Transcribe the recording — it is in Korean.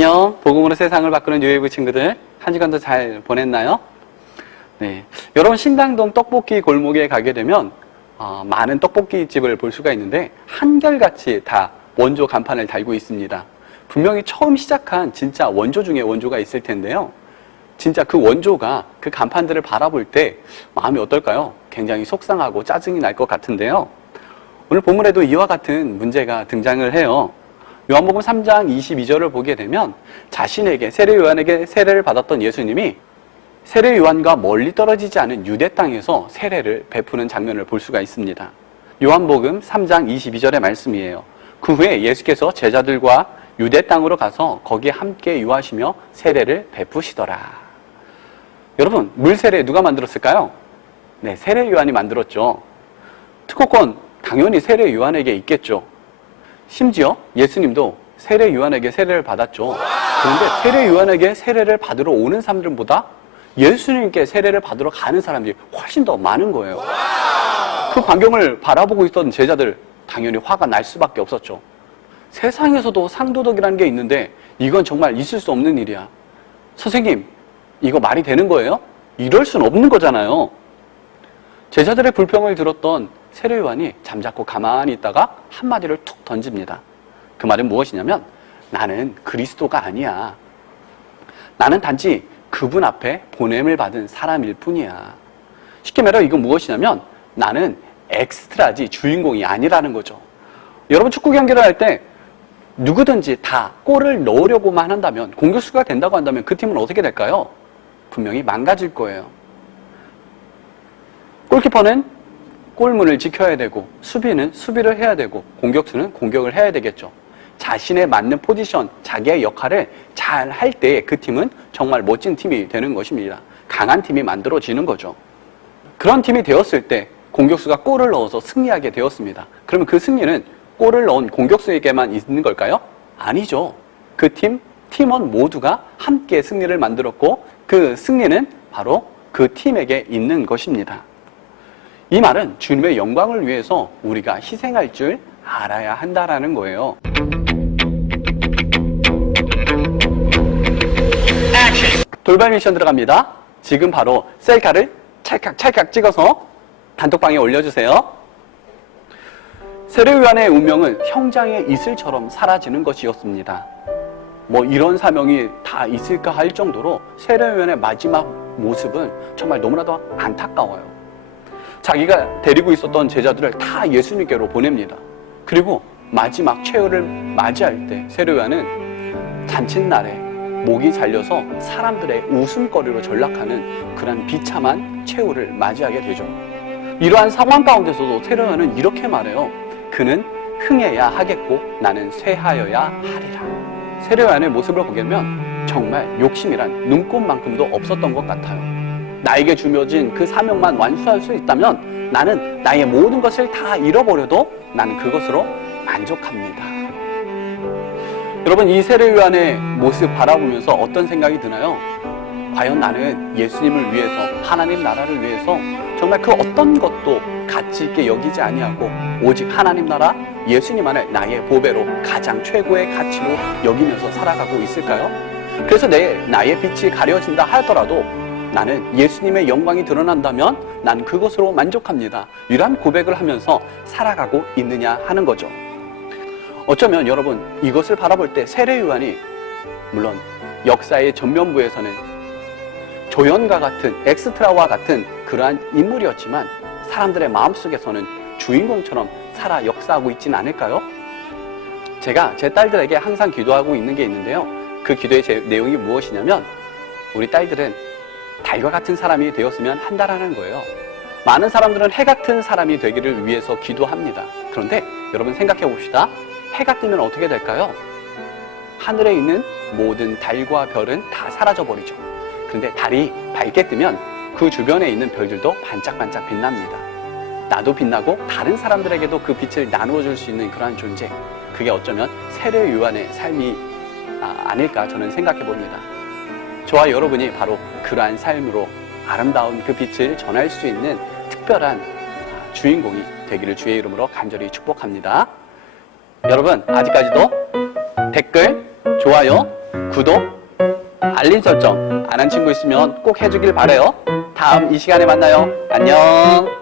안녕. 복음으로 세상을 바꾸는 유해부 친구들. 한 시간도 잘 보냈나요? 네. 여러분, 신당동 떡볶이 골목에 가게 되면, 어, 많은 떡볶이 집을 볼 수가 있는데, 한결같이 다 원조 간판을 달고 있습니다. 분명히 처음 시작한 진짜 원조 중에 원조가 있을 텐데요. 진짜 그 원조가 그 간판들을 바라볼 때 마음이 어떨까요? 굉장히 속상하고 짜증이 날 것 같은데요. 오늘 본문에도 이와 같은 문제가 등장을 해요. 요한복음 3장 22절을 보게 되면 자신에게 세례 요한에게 세례를 받았던 예수님이 세례 요한과 멀리 떨어지지 않은 유대 땅에서 세례를 베푸는 장면을 볼 수가 있습니다. 요한복음 3장 22절의 말씀이에요. 그 후에 예수께서 제자들과 유대 땅으로 가서 거기에 함께 유하시며 세례를 베푸시더라. 여러분, 물 세례 누가 만들었을까요? 네, 세례 요한이 만들었죠. 특허권 당연히 세례 요한에게 있겠죠. 심지어 예수님도 세례 요한에게 세례를 받았죠. 그런데 세례 요한에게 세례를 받으러 오는 사람들보다 예수님께 세례를 받으러 가는 사람들이 훨씬 더 많은 거예요. 그 광경을 바라보고 있던 제자들 당연히 화가 날 수밖에 없었죠. 세상에서도 상도덕이라는 게 있는데 이건 정말 있을 수 없는 일이야. 선생님, 이거 말이 되는 거예요? 이럴 순 없는 거잖아요. 제자들의 불평을 들었던 세례 요한이 잠자코 가만히 있다가 한마디를 툭 던집니다. 그 말은 무엇이냐면 나는 그리스도가 아니야. 나는 단지 그분 앞에 보냄을 받은 사람일 뿐이야. 쉽게 말해 이건 무엇이냐면 나는 엑스트라지 주인공이 아니라는 거죠. 여러분 축구 경기를 할 때 누구든지 다 골을 넣으려고만 한다면 공격수가 된다고 한다면 그 팀은 어떻게 될까요? 분명히 망가질 거예요. 골키퍼는 골문을 지켜야 되고 수비는 수비를 해야 되고 공격수는 공격을 해야 되겠죠. 자신에 맞는 포지션, 자기의 역할을 잘 할 때 그 팀은 정말 멋진 팀이 되는 것입니다. 강한 팀이 만들어지는 거죠. 그런 팀이 되었을 때 공격수가 골을 넣어서 승리하게 되었습니다. 그러면 그 승리는 골을 넣은 공격수에게만 있는 걸까요? 아니죠. 그 팀, 팀원 모두가 함께 승리를 만들었고 그 승리는 바로 그 팀에게 있는 것입니다. 이 말은 주님의 영광을 위해서 우리가 희생할 줄 알아야 한다라는 거예요. 돌발 미션 들어갑니다. 지금 바로 셀카를 찰칵 찰칵 찍어서 단톡방에 올려주세요. 세례요한의 운명은 형장의 이슬처럼 사라지는 것이었습니다. 뭐 이런 사명이 다 있을까 할 정도로 세례요한의 마지막 모습은 정말 너무나도 안타까워요. 자기가 데리고 있었던 제자들을 다 예수님께로 보냅니다. 그리고 마지막 최후를 맞이할 때 세례요한은 잔칫날에 목이 잘려서 사람들의 웃음거리로 전락하는 그런 비참한 최후를 맞이하게 되죠. 이러한 상황 가운데서도 세례요한은 이렇게 말해요. 그는 흥해야 하겠고 나는 쇠하여야 하리라. 세례요한의 모습을 보게 되면 정말 욕심이란 눈꼽만큼도 없었던 것 같아요. 나에게 주어진 그 사명만 완수할 수 있다면 나는 나의 모든 것을 다 잃어버려도 나는 그것으로 만족합니다. 여러분 이 세례 요한의 모습 바라보면서 어떤 생각이 드나요? 과연 나는 예수님을 위해서 하나님 나라를 위해서 정말 그 어떤 것도 가치 있게 여기지 아니하고 오직 하나님 나라 예수님만을 나의 보배로 가장 최고의 가치로 여기면서 살아가고 있을까요? 그래서 내 나의 빛이 가려진다 하더라도 나는 예수님의 영광이 드러난다면 난 그것으로 만족합니다. 이러한 고백을 하면서 살아가고 있느냐 하는 거죠. 어쩌면 여러분 이것을 바라볼 때 세례 요한이 물론 역사의 전면부에서는 조연과 같은 엑스트라와 같은 그러한 인물이었지만 사람들의 마음속에서는 주인공처럼 살아 역사하고 있지는 않을까요? 제가 제 딸들에게 항상 기도하고 있는 게 있는데요. 그 기도의 제, 내용이 무엇이냐면 우리 딸들은 달과 같은 사람이 되었으면 한다라는 거예요. 많은 사람들은 해 같은 사람이 되기를 위해서 기도합니다. 그런데 여러분 생각해 봅시다. 해가 뜨면 어떻게 될까요? 하늘에 있는 모든 달과 별은 다 사라져 버리죠. 그런데 달이 밝게 뜨면 그 주변에 있는 별들도 반짝반짝 빛납니다. 나도 빛나고 다른 사람들에게도 그 빛을 나누어 줄 수 있는 그러한 존재. 그게 어쩌면 세례 요한의 삶이 아, 아닐까 저는 생각해 봅니다. 저와 여러분이 바로 그러한 삶으로 아름다운 그 빛을 전할 수 있는 특별한 주인공이 되기를 주의 이름으로 간절히 축복합니다. 여러분, 아직까지도 댓글, 좋아요 구독, 알림 설정 안 한 친구 있으면 꼭 해주길 바래요. 다음 이 시간에 만나요. 안녕.